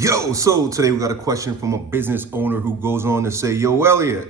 So today we got a question from a business owner who goes on to say, yo, Elliott,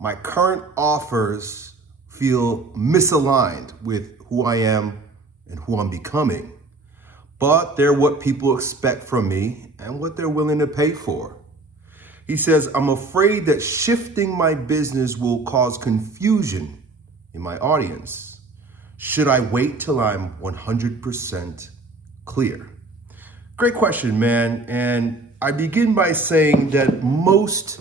my current offers feel misaligned with who I am and who I'm becoming, but they're what people expect from me and what they're willing to pay for. He says, I'm afraid that shifting my business will cause confusion in my audience. Should I wait till I'm 100% clear? Great question, man. And I begin by saying that most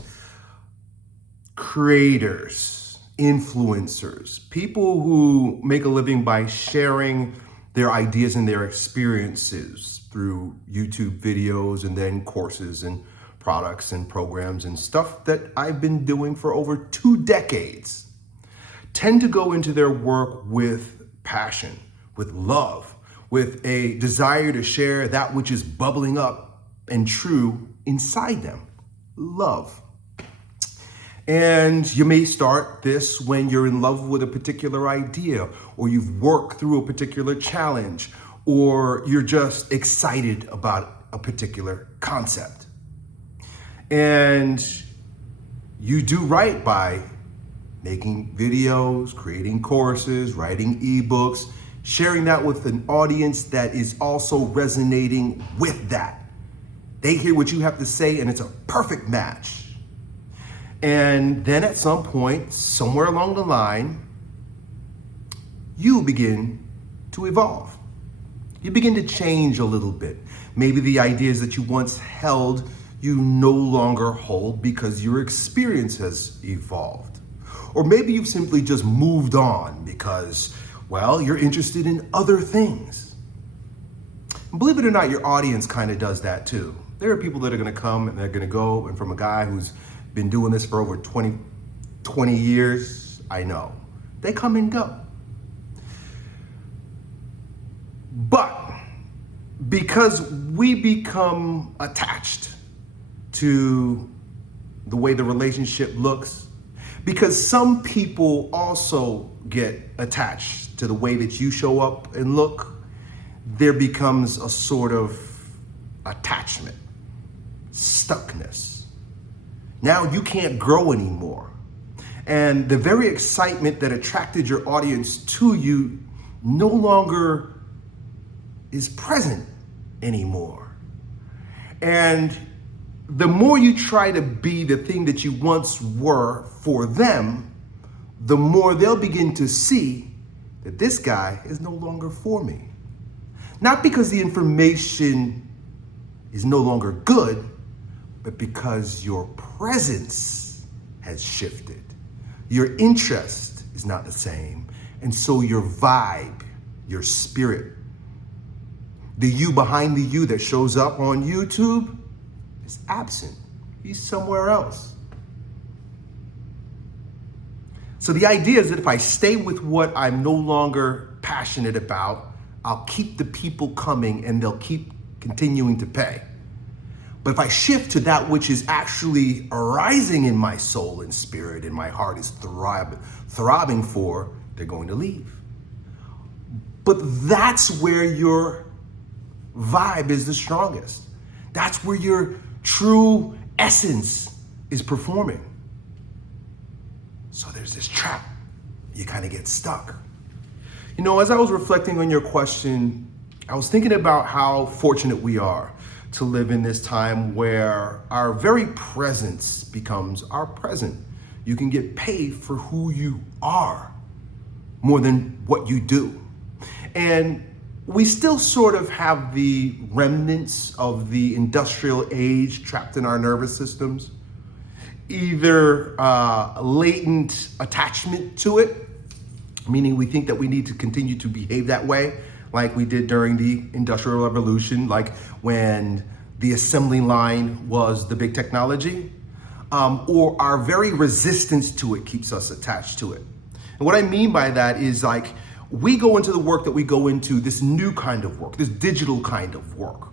creators, influencers, people who make a living by sharing their ideas and their experiences through YouTube videos and then courses and products and programs and stuff that I've been doing for over 2 decades, tend to go into their work with passion, with love, with a desire to share that which is bubbling up and true inside them, love. And you may start this when you're in love with a particular idea, or you've worked through a particular challenge, or you're just excited about a particular concept. And you do right by making videos, creating courses, writing ebooks, sharing that with an audience that is also resonating with that. They hear what you have to say and it's a perfect match. And then at some point, somewhere along the line, you begin to evolve. You begin to change a little bit. Maybe the ideas that you once held, you no longer hold because your experience has evolved. Or maybe you've simply just moved on because, well, you're interested in other things. And believe it or not, your audience kind of does that too. There are people that are going to come and they're going to go, and from a guy who's been doing this for over 20 years, I know. They come and go. But because we become attached to the way the relationship looks, because some people also get attached to the way that you show up and look, there becomes a sort of attachment, stuckness. Now you can't grow anymore. And the very excitement that attracted your audience to you no longer is present anymore. And the more you try to be the thing that you once were for them, the more they'll begin to see that this guy is no longer for me. Not because the information is no longer good, but because your presence has shifted. Your interest is not the same. And so your vibe, your spirit, the you behind the you that shows up on YouTube is absent. He's somewhere else. So the idea is that if I stay with what I'm no longer passionate about, I'll keep the people coming and they'll keep continuing to pay. But if I shift to that which is actually arising in my soul and spirit and my heart is throbbing for, they're going to leave. But that's where your vibe is the strongest. That's where your true essence is performing. So there's this trap. You kind of get stuck. You know, as I was reflecting on your question, I was thinking about how fortunate we are to live in this time where our very presence becomes our present. You can get paid for who you are more than what you do. And we still sort of have the remnants of the industrial age trapped in our nervous systems, either latent attachment to it, meaning we think that we need to continue to behave that way, like we did during the Industrial Revolution, like when the assembly line was the big technology, or our very resistance to it keeps us attached to it. And what I mean by that is, like, we go into the work that we go into, this new kind of work, this digital kind of work,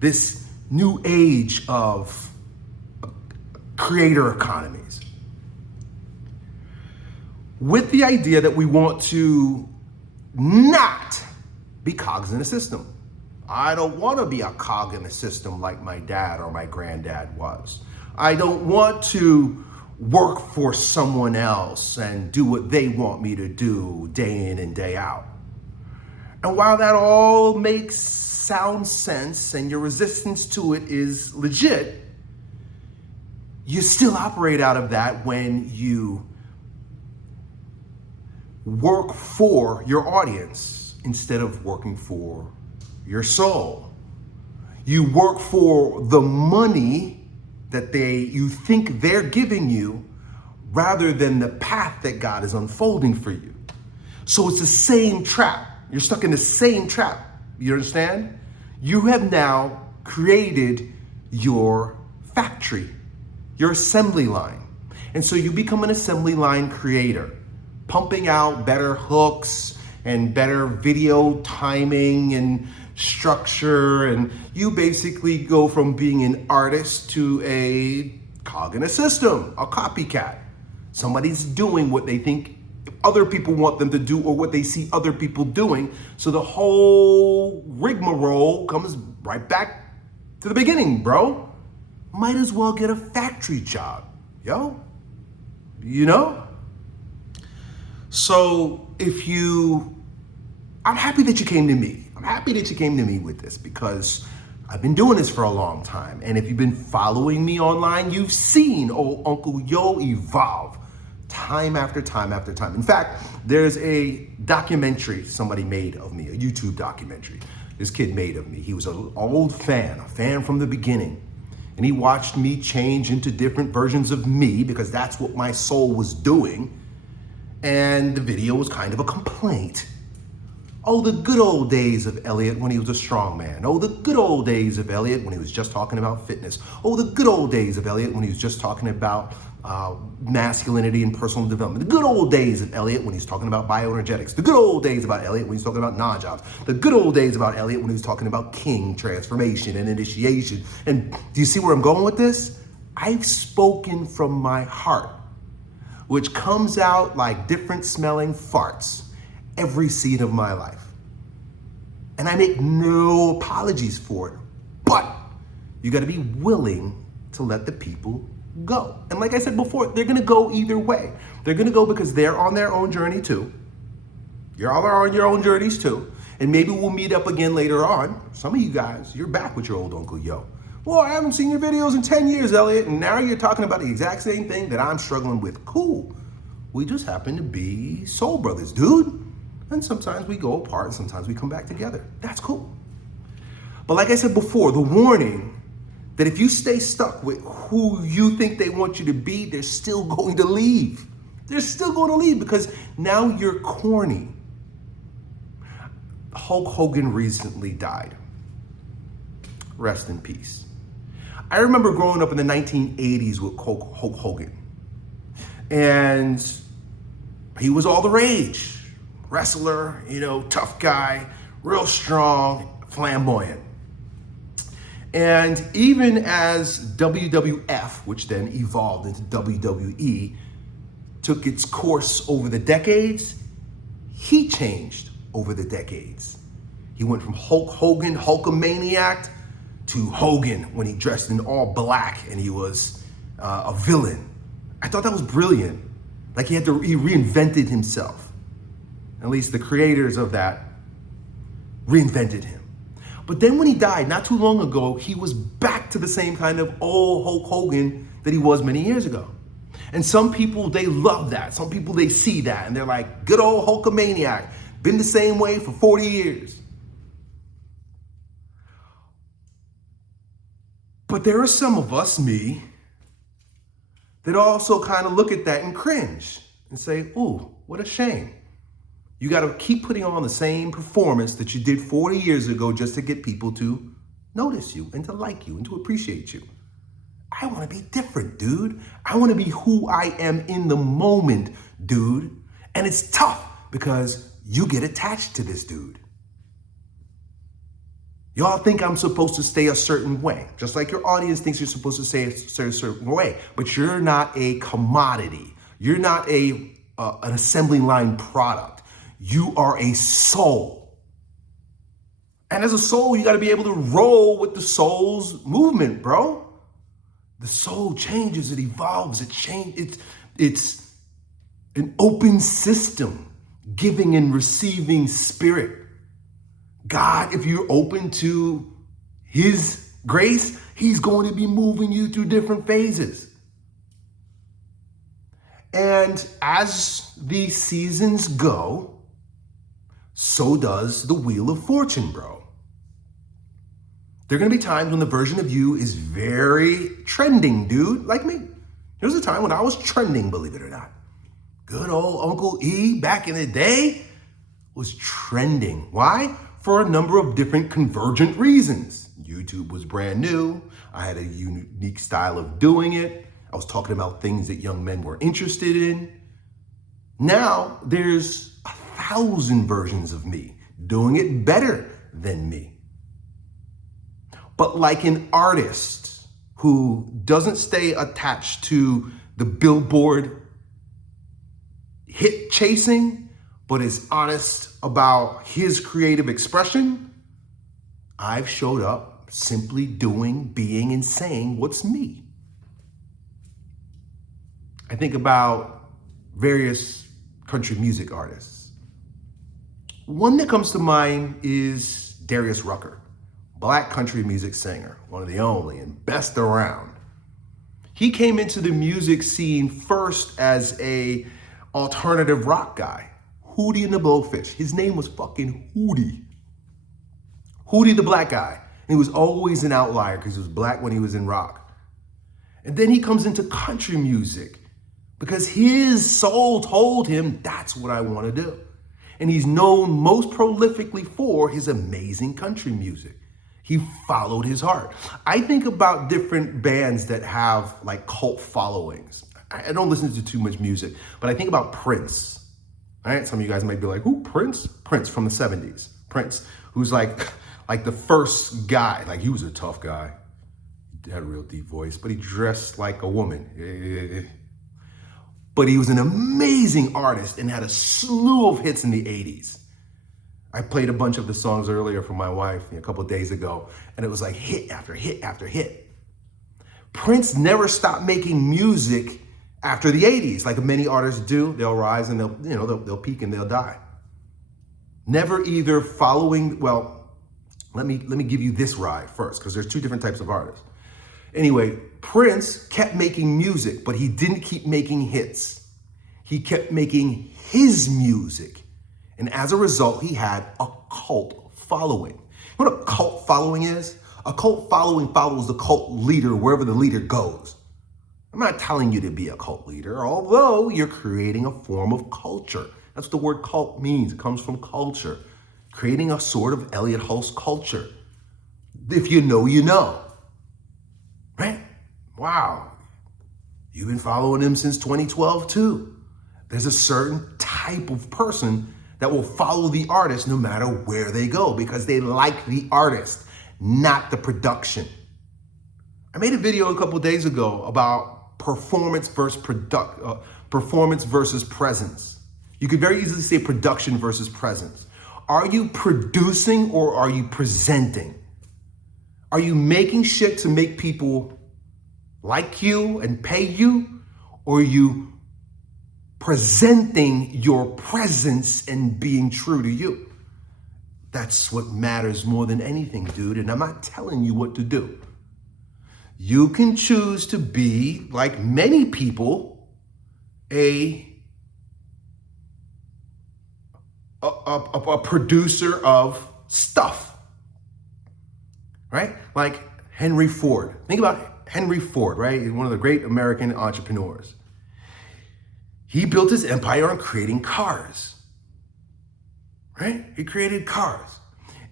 this new age of creator economies, with the idea that we want to not be cogs in a system. I don't want to be a cog in the system like my dad or my granddad was. I don't want to work for someone else and do what they want me to do day in and day out. And while that all makes sound sense and your resistance to it is legit, you still operate out of that when you work for your audience instead of working for your soul. You work for the money that you think they're giving you rather than the path that God is unfolding for you. So it's the same trap. You're stuck in the same trap. You understand? You have now created your factory, your assembly line. And so you become an assembly line creator, pumping out better hooks and better video timing and structure. And you basically go from being an artist to a cog in a system, a copycat. Somebody's doing what they think other people want them to do or what they see other people doing. So the whole rigmarole comes right back to the beginning, bro. Might as well get a factory job, yo. You know? So I'm happy that you came to me. I'm happy that you came to me with this because I've been doing this for a long time. And if you've been following me online, you've seen old Uncle Yo evolve time after time after time. In fact, there's a documentary somebody made of me, a YouTube documentary this kid made of me. He was an old fan, a fan from the beginning. And he watched me change into different versions of me because that's what my soul was doing. And the video was kind of a complaint. Oh, the good old days of Elliott when he was a strong man. Oh, the good old days of Elliott when he was just talking about fitness. Oh, the good old days of Elliott when he was just talking about masculinity and personal development. The good old days of Elliott when he's talking about bioenergetics. The good old days about Elliott when he's talking about non-jobs. The good old days about Elliott when he was talking about king transformation and initiation. And do you see where I'm going with this? I've spoken from my heart, which comes out like different smelling farts every scene of my life. And I make no apologies for it, but you gotta be willing to let the people go. And like I said before, they're gonna go either way. They're gonna go because they're on their own journey too. You're all on your own journeys too. And maybe we'll meet up again later on. Some of you guys, you're back with your old Uncle Yo. Well, I haven't seen your videos in 10 years, Elliott, and now you're talking about the exact same thing that I'm struggling with. Cool. We just happen to be soul brothers, dude. And sometimes we go apart and sometimes we come back together. That's cool. But like I said before, the warning that if you stay stuck with who you think they want you to be, they're still going to leave. They're still going to leave because now you're corny. Hulk Hogan recently died. Rest in peace. I remember growing up in the 1980s with Hulk Hogan. And he was all the rage. Wrestler, tough guy, real strong, flamboyant. And even as WWF, which then evolved into WWE, took its course over the decades, he changed over the decades. He went from Hulk Hogan, Hulkamaniac, to Hogan when he dressed in all black and he was a villain. I thought that was brilliant. Like he reinvented himself. At least the creators of that reinvented him. But then when he died not too long ago, he was back to the same kind of old Hulk Hogan that he was many years ago. And some people, they love that. Some people, they see that and they're like, good old Hulkamaniac, been the same way for 40 years. But there are some of us, me, that also kind of look at that and cringe and say, ooh, what a shame. You got to keep putting on the same performance that you did 40 years ago just to get people to notice you and to like you and to appreciate you. I want to be different, dude. I want to be who I am in the moment, dude. And it's tough because you get attached to this dude. Y'all think I'm supposed to stay a certain way, just like your audience thinks you're supposed to stay a certain way, but you're not a commodity. You're not an assembly line product. You are a soul. And as a soul, you got to be able to roll with the soul's movement, bro. The soul changes, it evolves, it's an open system, giving and receiving spirit. God, if you're open to his grace, he's going to be moving you through different phases. And as the seasons go, so does the Wheel of Fortune, bro. There are going to be times when the version of you is very trending, dude, like me. There was a time when I was trending, believe it or not. Good old Uncle E back in the day was trending. Why? For a number of different convergent reasons. YouTube was brand new. I had a unique style of doing it. I was talking about things that young men were interested in. Now there's 1,000 versions of me doing it better than me. But like an artist who doesn't stay attached to the billboard hit chasing, but is honest about his creative expression, I've showed up simply doing, being, and saying what's me. I think about various country music artists. One that comes to mind is Darius Rucker. Black country music singer, one of the only and best around. He came into the music scene first as a alternative rock guy, Hootie and the Blowfish. His name was fucking Hootie. Hootie the black guy. And he was always an outlier because he was black when he was in rock. And then he comes into country music because his soul told him that's what I want to do. And he's known most prolifically for his amazing country music. He followed his heart. I think about different bands that have like cult followings. I don't listen to too much music, but I think about Prince. All right, some of you guys might be like, who, Prince? Prince from the 70s. Prince, who's like the first guy. Like, he was a tough guy. He had a real deep voice, but he dressed like a woman. But he was an amazing artist and had a slew of hits in the 80s. I played a bunch of the songs earlier for my wife a couple of days ago, and it was like hit after hit after hit. Prince never stopped making music after the 80s, like many artists do. They'll rise and they'll peak and they'll die. Never either following, well, let me give you this ride first, because there's two different types of artists. Anyway, Prince kept making music, but he didn't keep making hits. He kept making his music. And as a result, he had a cult following. You know what a cult following is? A cult following follows the cult leader wherever the leader goes. I'm not telling you to be a cult leader, although you're creating a form of culture. That's what the word cult means. It comes from culture. Creating a sort of Elliott Hulse culture. If you know, you know. Right? Wow. You've been following him since 2012 too. There's a certain type of person that will follow the artist no matter where they go because they like the artist, not the production. I made a video a couple of days ago about performance versus presence. You could very easily say production versus presence. Are you producing or are you presenting? Are you making shit to make people like you and pay you? Or are you presenting your presence and being true to you? That's what matters more than anything, dude. And I'm not telling you what to do. You can choose to be, like many people, a producer of stuff, right? Like Henry Ford. Think about Henry Ford, right? He's one of the great American entrepreneurs. He built his empire on creating cars, right? He created cars.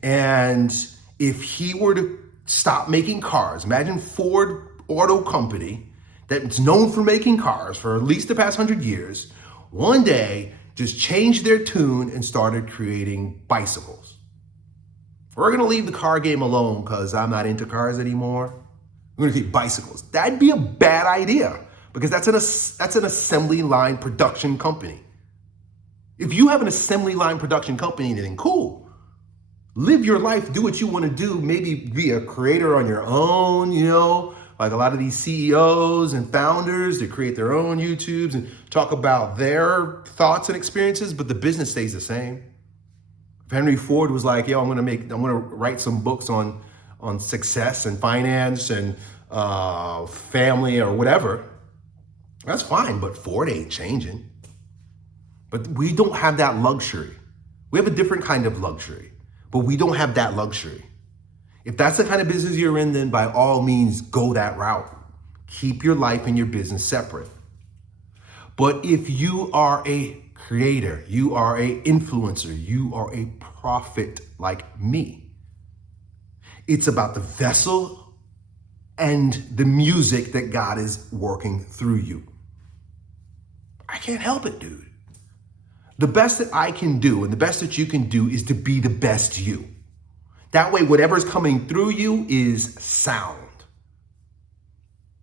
And if he were to stop making cars, imagine Ford Auto Company that's known for making cars for at least the past 100 years, one day just changed their tune and started creating bicycles. We're gonna leave the car game alone because I'm not into cars anymore. We're gonna keep bicycles. That'd be a bad idea because that's an assembly line production company. If you have an assembly line production company, then cool. Live your life, do what you want to do, maybe be a creator on your own, like a lot of these CEOs and founders that create their own YouTubes and talk about their thoughts and experiences, but the business stays the same. If Henry Ford was like, yo, I'm gonna write some books on success and finance and family or whatever, that's fine, but Ford ain't changing. But we don't have that luxury. We have a different kind of luxury, but we don't have that luxury. If that's the kind of business you're in, then by all means, go that route. Keep your life and your business separate. But if you are a creator, you are an influencer, you are a prophet like me, it's about the vessel and the music that God is working through you. I can't help it, dude. The best that I can do and the best that you can do is to be the best you. That way, whatever's coming through you is sound.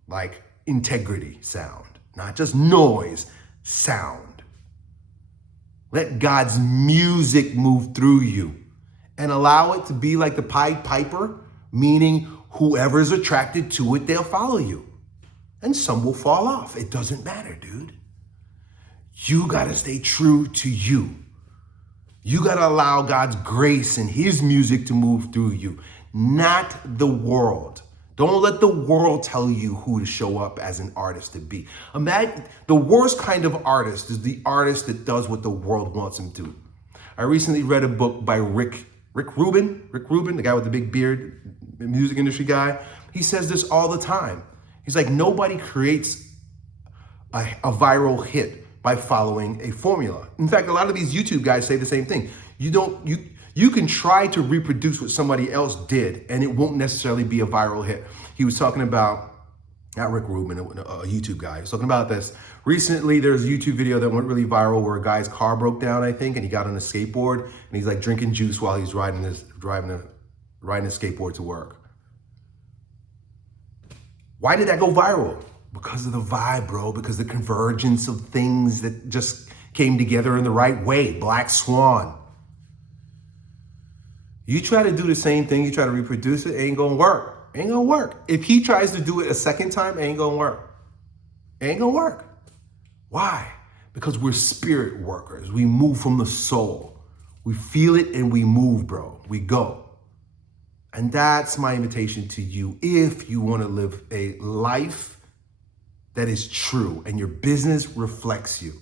Like integrity sound, not just noise, sound. Let God's music move through you and allow it to be like the Pied Piper, meaning whoever's attracted to it, they'll follow you. And some will fall off. It doesn't matter, dude. You gotta stay true to you. You gotta allow God's grace and his music to move through you, not the world. Don't let the world tell you who to show up as an artist to be. Imagine the worst kind of artist is the artist that does what the world wants him to. I recently read a book by Rick Rubin, the guy with the big beard, music industry guy. He says this all the time. He's like, nobody creates a viral hit by following a formula. In fact, a lot of these YouTube guys say the same thing. You can try to reproduce what somebody else did and it won't necessarily be a viral hit. He was talking about, not Rick Rubin, a YouTube guy. He was talking about this. Recently, there's a YouTube video that went really viral where a guy's car broke down, I think, and he got on a skateboard and he's like drinking juice while he's riding his skateboard to work. Why did that go viral? Because of the vibe, bro, because the convergence of things that just came together in the right way. Black Swan. You try to do the same thing, you try to reproduce it, ain't gonna work. Ain't gonna work. If he tries to do it a second time, ain't gonna work. Ain't gonna work. Why? Because we're spirit workers. We move from the soul. We feel it and we move, bro. We go. And that's my invitation to you. If you want to live a life that is true and your business reflects you,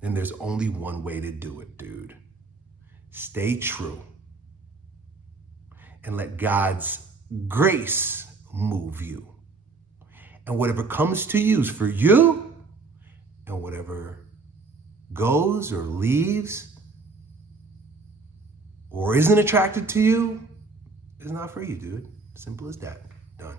then there's only one way to do it, dude. Stay true and let God's grace move you. And whatever comes to you is for you, and whatever goes or leaves or isn't attracted to you is not for you, dude. Simple as that. Done.